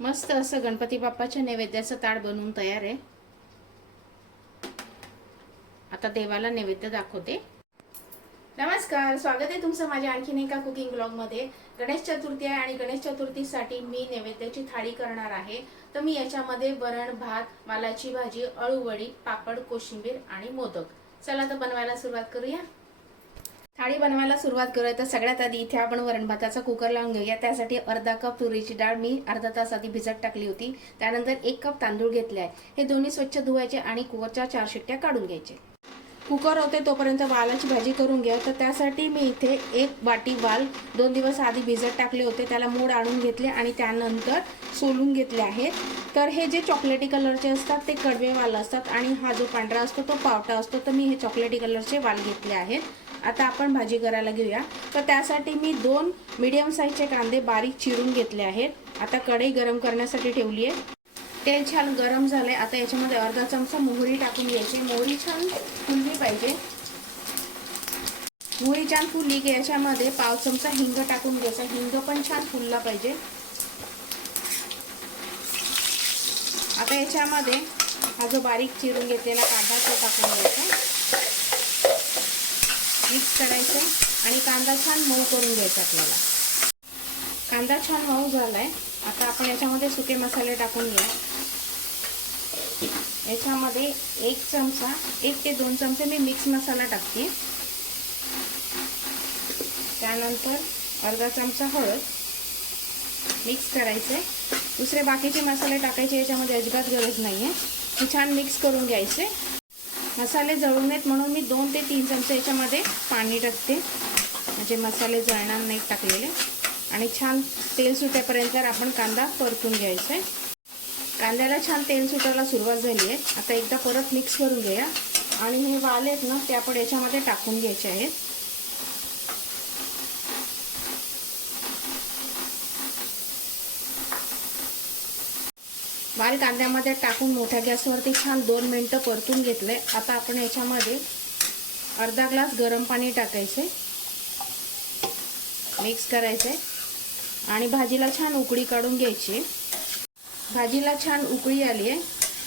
मस्त असं गणपती बाप्पाच्या नैवेद्याचं ताड बनवून तयार आहे. आता देवाला नैवेद्य दाखवते. नमस्कार स्वागत आहे तुमचं माझ्या आणखीन एका कुकिंग ब्लॉगमध्ये गणेश चतुर्थी आहे आणि गणेश चतुर्थीसाठी मी नैवेद्याची थाळी करणार आहे. तर मी याच्यामध्ये वरण भात वालाची भाजी अळूवडी पापड कोशिंबीर आणि मोदक. चला तर बनवायला सुरुवात करूया. थाळी बनवायला सुरुवात करूया. तर सगळ्यात आधी इथे आपण वरण भाताचा कुकर लावून घेऊया. त्यासाठी अर्धा कप तुरीची डाळ. मी अर्धा तास आधी भिजत टाकली होती. त्यानंतर एक कप तांदूळ घेतले आहे. हे दोन्ही स्वच्छ धुवायचे आणि कुकरच्या चार शिट्ट्या काढून घ्यायचे. कुकर होते तोपर्यंत वालाची भाजी करून घ्या. तर त्यासाठी मी इथे एक वाटी वाल दोन दिवस आधी भिजत टाकले होते. त्याला मोड आणून घेतले आणि त्यानंतर सोलून घेतले आहेत. तर हे जे चॉकलेटी कलरचे असतात ते कडवे वाल असतात आणि हा जो पांढरा असतो तो पावटा असतो. तर मी हे चॉकलेटी कलरचे वाल घेतले आहेत. आता आपण भाजी करायला घेऊया. तर त्यासाठी मी दोन मीडियम साईजचे कांदे बारीक चिरून घेतले आहेत. आता कढई गरम करण्यासाठी ठेवली आहे. तेल छान गरम झाले आता याच्यामध्ये अर्धा चमचा मोहरी टाकून घ्यायची. मोहरी छान फुलली पाहिजे. मोहरी छान फुलली की याच्यामध्ये पाव चमचा हिंग टाकून घ्यायचा. हिंग पण छान फुलला पाहिजे. आता याच्यामध्ये हा जो बारीक चिरून घेतलेला कांदा तो टाकून घ्यायचा. मिक्स करायचं आणि कांदा छान मऊ करून घ्यायचा आपल्याला. कांदा छान मऊ झालाय. आता आपण याच्यामध्ये सुके मसाले टाकून घेऊ. याच्यामध्ये एक चमचा एक ते दोन चमचे मी मिक्स मसाला टाकते. त्यानंतर अर्धा चमचा हळद मिक्स करायचे दुसरे बाकीचे मसाले टाकायचे याच्यामध्ये अजिबात गरज नाही आहे हे छान मिक्स करून घ्यायचे. मसाले जळू नयेत म्हणून मी दोन ते तीन चमचे याच्यामध्ये पाणी टाकते. म्हणजे मसाले जळणार नाहीत टाकलेले. आणि छान तेल सुटेपर्यंत आपण कांदा परतून घ्यायचा आहे कांद्याला छान तेल सुटायला सुरुवात झाली आहे. आता एकदा परत मिक्स करून घेऊया. आणि हे वाल आहेत ना ते आपण याच्यामध्ये टाकून घ्यायचे आहेत. बाल कांद्यामध्ये टाकून मोठ्या गॅसवरती छान दोन मिनटं परतून घेतले. आता आपण याच्यामध्ये अर्धा ग्लास गरम पाणी टाकायचे. मिक्स करायचे. आणि भाजीला छान उकळी काढून घ्यायची. भाजीला छान उकळी आली आहे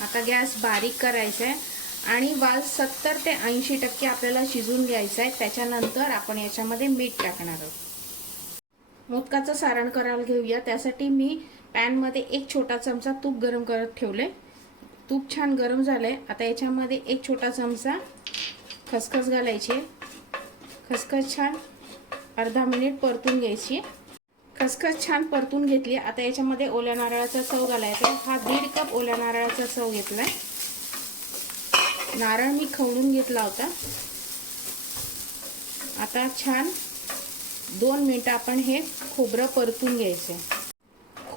आता गॅस बारीक करायचा. आहे आणि वाल सत्तर ते ऐंशी टक्के आपल्याला शिजून घ्यायचं आहे त्याच्यानंतर आपण याच्यामध्ये मीठ टाकणार आहोत. मोदकाचं सारण करायला घेऊया. त्यासाठी मी पॅनमध्ये एक छोटा चमचा तूप गरम करत ठेवले. तूप छान गरम झालंय. आता याच्यामध्ये एक छोटा चमचा खसखस घालायची. खसखस छान अर्धा मिनिट परतून घ्यायची. खसखस छान परतून घेतली. आता याच्यामध्ये ओल्या नारळाचा चव घालायचा हा दीड कप ओल्या नारळाचा चव घेतलाय नारळ मी खवडून घेतला होता. आता छान दोन मिनटं आपण हे खोबरं परतून घ्यायचं.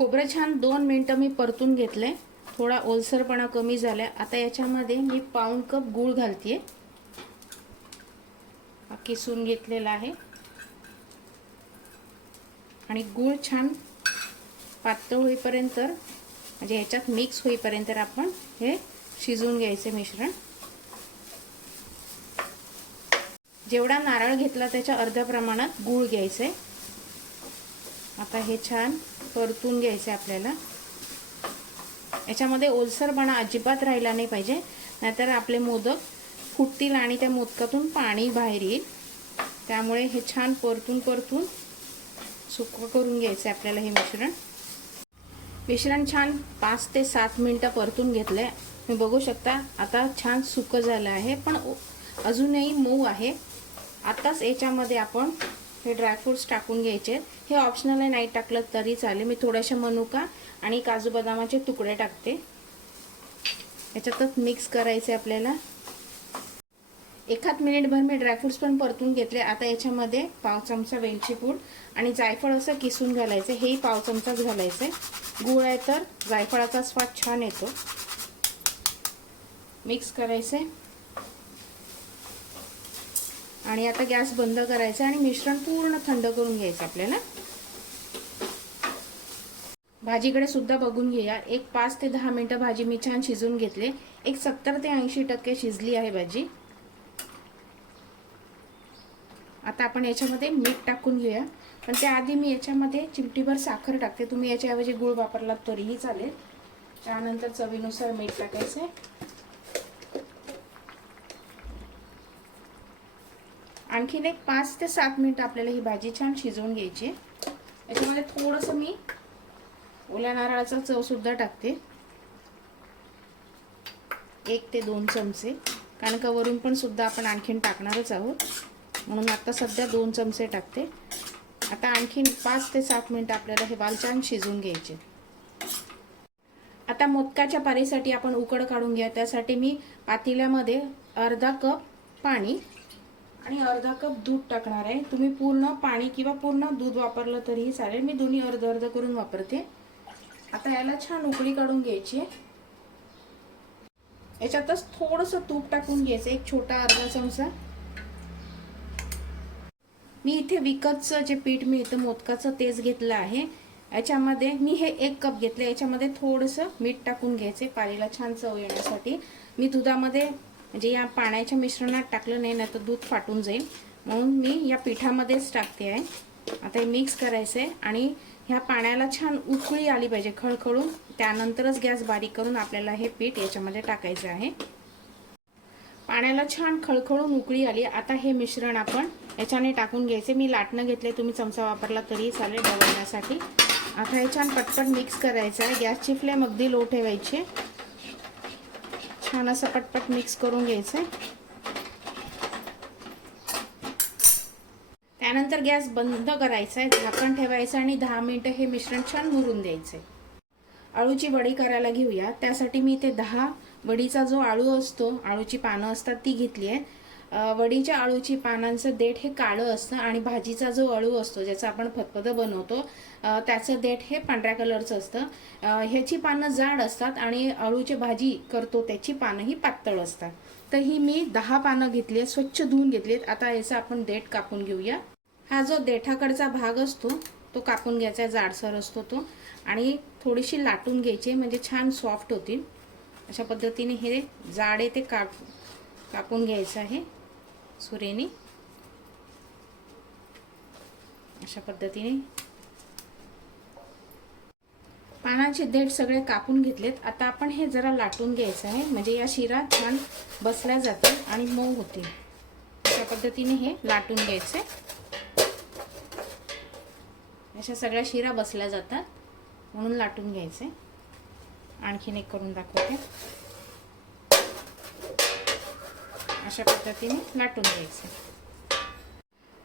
खोबरं छान दोन मिनटं मी परतून घेतलंय. थोडा ओलसरपणा कमी झाला आहे आता याच्यामध्ये मी पाऊण कप गूळ घालते हा किसून घेतलेला आहे. आणि गूळ छान पातळ होईपर्यंत म्हणजे ह्याच्यात मिक्स होईपर्यंत आपण हे शिजवून घ्यायचे मिश्रण. जेवढा नारळ घेतला त्याच्या अर्ध्या प्रमाणात गूळ घ्यायचे. आता हे छान परतून घ्यायचे आपल्याला. याच्यामध्ये ओलसरपणा अजिबात राहिला नाही पाहिजे नाहीतर आपले मोदक फुटतील आणि त्या मोदकातून पाणी बाहेर येईल. त्यामुळे हे छान परतून परतून सुकं करून घ्यायचं आहे आपल्याला हे मिश्रण. मिश्रण छान पाच ते सात मिनटं परतून घेतलं आहे तुम्ही बघू शकता आता छान सुकं झालं आहे पण अजूनही मऊ आहे. आताच याच्यामध्ये आपण हे ड्रायफ्रूट्स टाकून घ्यायचे. हे ऑप्शनल आहे नाही टाकलं तरी चालेल. मी थोड्याशा मनुका आणि काजू बदामाचे तुकडे टाकते. याच्यातच मिक्स करायचे आपल्याला. एखाद मिनिटभर मी ड्रायफ्रुट्स पण परतून घेतले. आता याच्यामध्ये पाव चमचा वेलची पूड आणि जायफळ असं किसून घालायचं. हेही पाव चमचाच घालायचं गुळ आहे तर जायफळाचा स्वाद छान येतो. मिक्स करायचं आणि आता गॅस बंद करायचा आणि मिश्रण पूर्ण थंड करून घ्यायचं आपल्याला. भाजीकडे सुद्धा बघून घेऊया. एक पाच ते दहा मिनटं भाजी मी छान शिजून घेतले. एक सत्तर ते ऐंशी टक्के शिजली आहे भाजी. आता आपण याच्यामध्ये मीठ टाकून घेऊया. पण त्याआधी मी याच्यामध्ये चिमटीभर साखर टाकते. तुम्ही याच्याऐवजी गुळ वापरलात तरीही चालेल. त्यानंतर चवीनुसार मीठ टाकायचं आणखीन एक पाच ते सात मिनिट आपल्याला ही भाजी छान शिजवून घ्यायची आहे. याच्यामध्ये थोडंसं मी ओल्या नारळाचा चव सुद्धा टाकते. एक ते दोन चमचे. कारण का वरून पण सुद्धा आपण आणखीन टाकणारच आहोत. म्हणून आता सध्या दोन चमचे टाकते. आता आणखीन पाच ते सात मिनटं आपल्याला हे वाल छान शिजवून घ्यायचे. आता मोदकाच्या पारीसाठी आपण उकड काढून घ्या. त्यासाठी मी पातेल्यामध्ये अर्धा कप पाणी आणि अर्धा कप दूध टाकणार आहे. तुम्ही पूर्ण पाणी किंवा पूर्ण दूध वापरलं तरीही चालेल. मी दोन्ही अर्ध अर्ध करून वापरते. आता याला छान उकळी काढून घ्यायची याच्यातच थोडंसं तूप टाकून घ्यायचं एक छोटा अर्धा चमचा. मी इथे विकतचं जे पीठ मिळतं मोदकाचं तेच घेतलं आहे. याच्यामध्ये मी हे एक कप घेतलं याच्यामध्ये थोडंसं मीठ टाकून घ्यायचे पालीला छान चव येण्यासाठी. मी दुधामध्ये म्हणजे या पाण्याच्या मिश्रणात टाकलं नाही ना तर दूध फाटून जाईल. म्हणून मी या पिठामध्येच टाकते आहे. आता हे मिक्स करायचं आहे आणि ह्या पाण्याला छान उकळी आली पाहिजे खळखळून. त्यानंतरच गॅस बारीक करून आपल्याला हे पीठ याच्यामध्ये टाकायचं आहे. पाण्याला छान खळखळून उकळी आली. आता हे मिश्रण आपण याच्याने टाकून घ्यायचे. मी लाटणं घेतले तुम्ही चमचा वापरला तरी चालेल डवळण्यासाठी आता हे छान पटपट मिक्स करायचं आहे. गॅसची फ्लेम अगदी लो ठेवायची छान असं पटपट मिक्स करून घ्यायचं त्यानंतर गॅस बंद करायचा आहे झाकण ठेवायचं आणि दहा मिनटं हे मिश्रण छान मुरून द्यायचं अळूची वडी करायला घेऊया. त्यासाठी मी ते दहा वडीचा जो आळू असतो आळूची पानं असतात ती घेतली आहे. वडीच्या अळूची पानांचं देठ हे काळं असतं आणि भाजीचा जो अळू असतो ज्याचं आपण फतफदं बनवतो त्याचं देठ हे पांढऱ्या कलरचं असतं. ह्याची पानं जाड असतात आणि अळूची भाजी करतो त्याची पानं ही पातळ असतात. तर ही मी दहा पानं घेतली आहेत स्वच्छ धुवून घेतली आहेत. आता याचा आपण देठ कापून घेऊया. हा जो देठाकडचा भाग असतो तो कापून घ्यायचा जाडसर असतो तो. आणि थोडीशी लाटून घ्यायची म्हणजे छान सॉफ्ट होतील. अशा पद्धतीने हे जाड आहे ते काप कापून घ्यायचं आहे. सुरेने. अशा पद्धतीने. पानांचे देठ सगळे कापून घेतलेत. आता आपण हे जरा लाटून घ्यायचं आहे. म्हणजे या शिरा छान बसल्या जातील आणि मऊ होतील. अशा पद्धतीने हे लाटून घ्यायचे. अशा सगळ्या शिरा बसल्या जातात. म्हणून लाटून घ्यायचे. आणखीन एक करून दाखवते. अशा पद्धतीने लाटून घ्यायचे.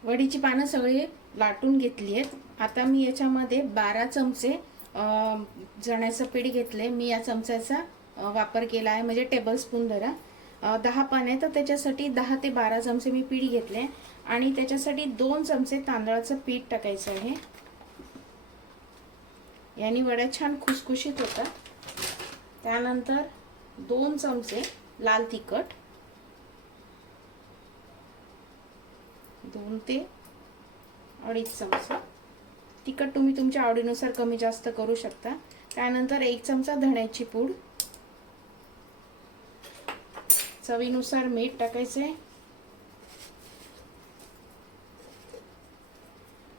वडीची पानं सगळी लाटून घेतली आहेत. आता मी याच्यामध्ये बारा चमचे जण्याचं पीठ घेतले. मी या चमच्याचा वापर केला आहे. म्हणजे टेबलस्पून धरा दहा पाने तर त्याच्यासाठी दहा ते बारा चमचे मी पीठ घेतले. आणि त्याच्यासाठी दोन चमचे तांदळाचं पीठ टाकायचं आहे. याने वड्या छान खुसखुशीत होतात. त्यानंतर दोन चमचे लाल तिखट. दोन ते अडीच चमचा. तिखट तुम्ही तुमच्या आवडीनुसार कमी जास्त करू शकता. त्यानंतर एक चमचा धण्याची पूड. चवीनुसार मीठ टाकायचे.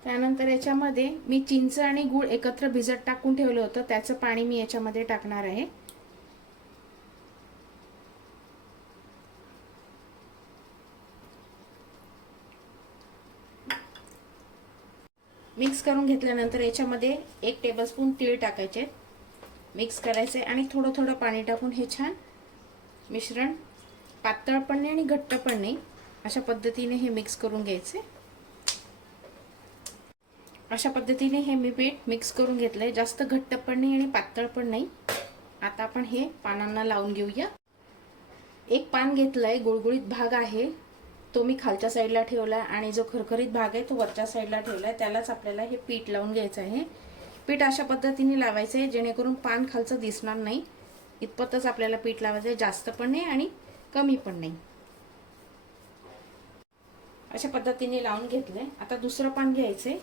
त्यानंतर याच्यामध्ये मी चिंच आणि गूळ एकत्र भिजत टाकून ठेवलं होतं. त्याचं पाणी मी याच्यामध्ये टाकणार आहे मिक्स करून घेतल्यानंतर याच्यामध्ये एक टेबलस्पून तीळ टाकायचे. मिक्स करायचे आणि थोडं थोडं पाणी टाकून हे छान मिश्रण पातळ पण नाही आणि घट्ट पण नाही. अशा पद्धतीने हे मिक्स करून घ्यायचे. अशा पद्धतीने हे मी पीठ मिक्स करून घेतलं आहे जास्त घट्ट पण नाही आणि पातळ पण नाही. आता आपण हे पानांना लावून घेऊया. एक पान घेतलं आहे गुळगुळीत भाग आहे. तो मी खालच्या साईडला ठेवला आणि जो खरखरीत भाग आहे तो वरच्या साईडला ठेवला आहे त्यालाच आपल्याला हे पीठ लावून घ्यायचं आहे. पीठ अशा पद्धतीने लावायचं आहे जेणेकरून पान खालचं दिसणार नाही. इतपतच आपल्याला पीठ लावायचं आहे. जास्त पण नाही आणि कमी पण नाही. अशा पद्धतीने लावून घेतलंय. आता दुसरं पान घ्यायचंय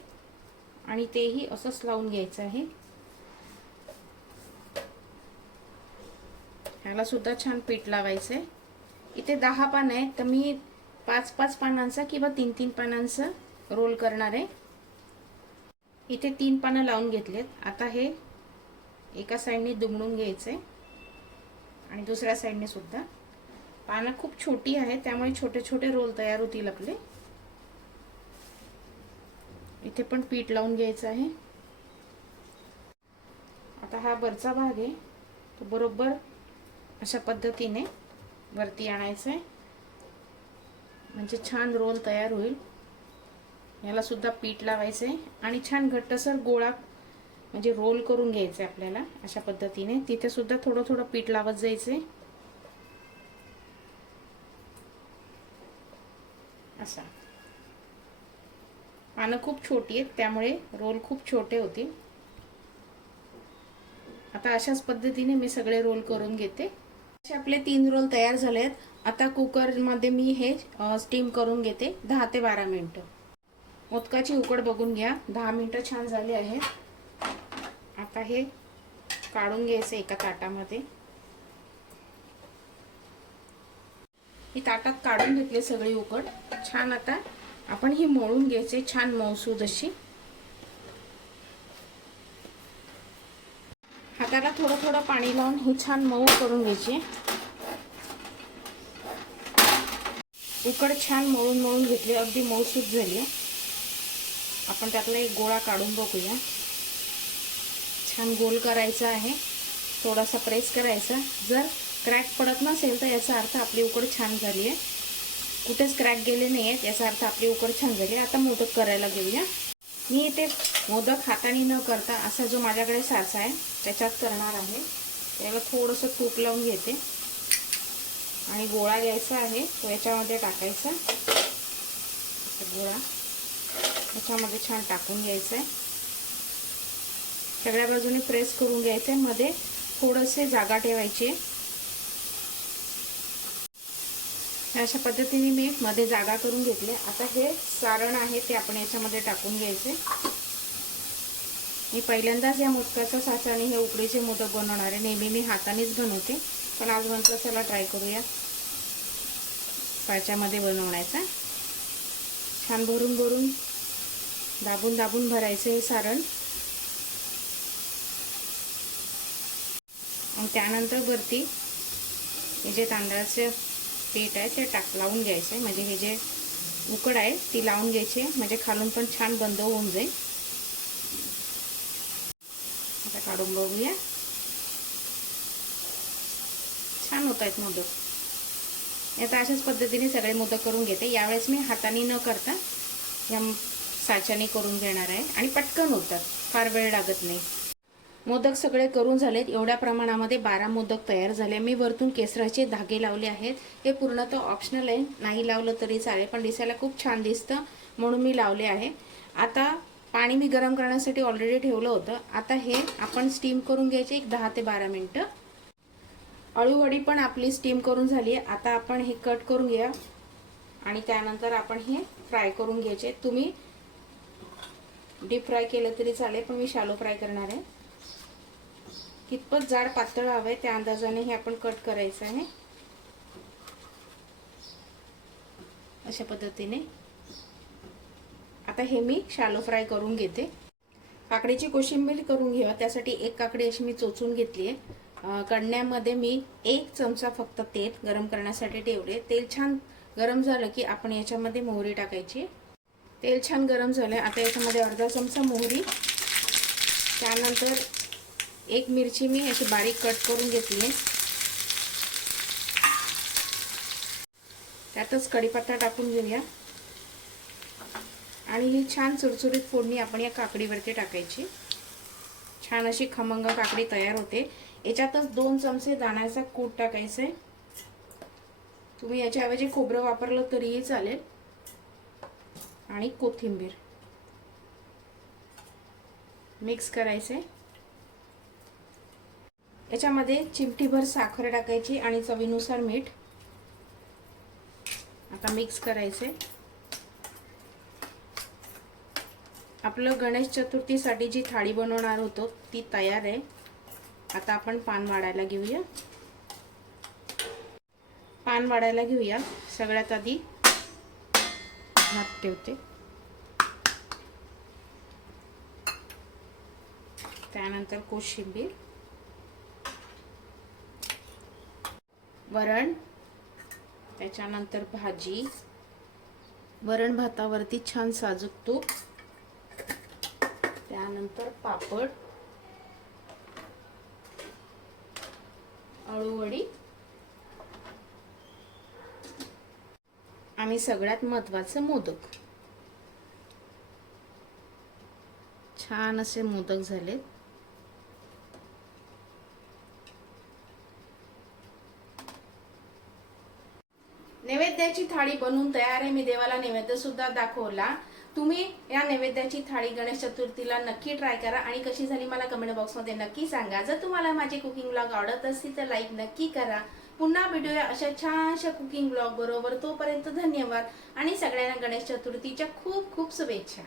आणि तेही असंच लावून घ्यायचं आहे. ह्याला सुद्धा छान पीठ लावायचं आहे इथे दहा पान आहेत. तर मी पाच पाच पानांचा किंवा तीन तीन पानांचा रोल करणार आहे. इथे तीन पानं लावून घेतलेत. आता हे एका साईडने दुमडून घ्यायचं आहे आणि दुसऱ्या साईडने सुद्धा. पानं खूप छोटी आहेत त्यामुळे छोटे छोटे रोल तयार होतील आपले. इथे पण पीठ लावून घ्यायचं आहे. आता हा वरचा भाग आहे. तो बरोबर अशा पद्धतीने वरती आणायचा आहे म्हणजे छान रोल तयार होईल. याला सुद्धा पीठ लावायचं आहे आणि छान घट्टसर गोळा म्हणजे रोल करून घ्यायचं आहे आपल्याला अशा पद्धतीने. तिथे सुद्धा थोडं थोडं पीठ लावत जायचंय. असा. पानं खूप छोटी आहेत त्यामुळे रोल खूप छोटे होतील. आता अशाच पद्धतीने मी सगळे रोल करून घेते. असे आपले तीन रोल तयार झाले आहेत आता कुकरमध्ये मी हे स्टीम करून घेते दहा ते बारा मिनटं. मोदकाची उकड बघून घ्या. दहा मिनटं छान झाली आहेत. आता हे काढून घ्यायचं एका ताटामध्ये. ही ताटात काढून घेतली सगळी उकड. छान आता आपण ही मळून घ्यायचे छान मौसूद अशी. हाताला थोडं थोडं पाणी लावून ही छान मऊ करून घ्यायची. उकड छान मळून मळून घेतली. अगदी मऊसूद झाली. आपण त्यातला एक गोळा काढून बघूया. छान गोल करायचा आहे. थोडासा प्रेस करायचा. जर क्रॅक पडत नसेल तर याचा अर्थ आपली उकड छान झाली आहे कुठेच क्रॅक गेले नाही आहेत याचा अर्थ आपली उकड छान झाली आता मोदक करायला घेऊया. मी इथे मोदक हाताने न करता असा जो माझ्याकडे साचा आहे त्याच्यात करणार आहे. त्याला थोडंसं तूप लावून घेते. आणि गोळा घ्यायचा आहे. तो याच्यामध्ये टाकायचा. गोळा. याच्यामध्ये छान टाकून घ्यायचा आहे सगळ्या बाजूने प्रेस करून घ्यायचं आहे मध्ये थोडंसे जागा ठेवायची. अशा पद्धतीने मी मध्ये जागा करून घेतले आता हे सारण आहे ते आपण याच्यामध्ये टाकून घ्यायचे. मी पहिल्यांदाच या मोदकाचा साचा आणि हे उकडीचे मोदक बनवणार आहे. नेहमी मी हातानेच बनवते. पण आज म्हटलं चला ट्राय करूया. साच्यामध्ये बनवण्याचा. छान भरून भरून दाबून दाबून भरायचं हे सारण. आणि त्यानंतर वरती हे जे तांदळाचे पीठ आहे ते टाक लावून घ्यायचं आहे. म्हणजे हे जे उकड आहे ती लावून घ्यायची म्हणजे खालून पण छान बंद होऊन जाईल आता काढून बघूया. छान होत आहेत मोदक. आता अशाच पद्धतीने सगळे मोदक करून घेते. यावेळेस मी हाताने न करता या साच्याने करून घेणार आहे. आणि पटकन होतात फार वेळ लागत नाही. मोदक सगळे करून झालेत. एवढ्या प्रमाणामध्ये बारा मोदक तयार झाले. मी वरतून केसराचे धागे लावले आहेत. हे पूर्णतः ऑप्शनल आहे. नाही लावलं तरी चालेल पण दिसायला खूप छान दिसतं म्हणून मी लावले आहे. आता पाणी मी गरम करण्यासाठी ऑलरेडी ठेवलं होतं. आता हे आपण स्टीम करून घ्यायचे एक दहा ते बारा मिनटं. अळूवडी पण आपली स्टीम करून झाली आहे. आता आपण हे कट करून घ्या. आणि त्यानंतर आपण हे फ्राय करून घ्यायचे. तुम्ही डीप फ्राय केलं तरी चालेल पण मी शालो फ्राय करणार आहे. कितपत जाड पातळ हवं आहे त्या अंदाजाने हे आपण कट करायचं आहे. अशा पद्धतीने. आता हे मी शालो फ्राय करून घेते. काकडीची कोशिंबीर करून घ्यावा त्यासाठी एक काकडी अशी मी चोचून घेतली आहे कढण्यामध्ये मी एक चमचा फक्त तेल गरम करण्यासाठी ठेवले. तेल छान गरम झालं की आपण याच्यामध्ये मोहरी टाकायची. तेल छान गरम झालं आता याच्यामध्ये अर्धा चमचा मोहरी. त्यानंतर एक मिरची मी अशी बारीक कट करून घेतली आहे त्यातच कढीपत्ता टाकून घेऊया. आणि ही छान चुरचुरीत फोडणी आपण या काकडीवरती टाकायची. छान अशी खमंग काकडी तयार होते. याच्यातच दोन चमचे दाण्याचा कूट टाकायचं. आहे तुम्ही याच्याऐवजी खोबरं वापरलं तरीही चालेल. आणि कोथिंबीर मिक्स करायचे. याच्यामध्ये चिमटीभर साखर टाकायची आणि चवीनुसार मीठ आता मिक्स करायचे. आपलं गणेश चतुर्थीसाठी जी थाळी बनवणार होतो ती तयार आहे. आता आपण पान वाढायला घेऊया. पान वाढायला घेऊया. सगळ्यात आधी भात ठेवते. त्यानंतर कोशिंबीर. वरण. त्याच्यानंतर भाजी. वरण भातावरती छान साजूक तूप. त्यानंतर पापड अळूवडी आणि सगळ्यात महत्वाचं मोदक. छान असे मोदक झालेत. नैवेद्याची थाळी बनवून तयार आहे. मी देवाला नैवेद्य सुद्धा दाखवला. तुम्ही या नैवेद्याची थाळी गणेश चतुर्थीला नक्की ट्राय करा आणि कशी झाली मला कमेंट बॉक्समध्ये नक्की सांगा. जर तुम्हाला माझे कुकिंग ब्लॉग आवडत असतील तर लाईक नक्की करा. पुन्हा भेटूया अशा छानशा कुकिंग ब्लॉग बरोबर तोपर्यंत धन्यवाद. आणि सगळ्यांना गणेश चतुर्थीच्या खूप खूप शुभेच्छा.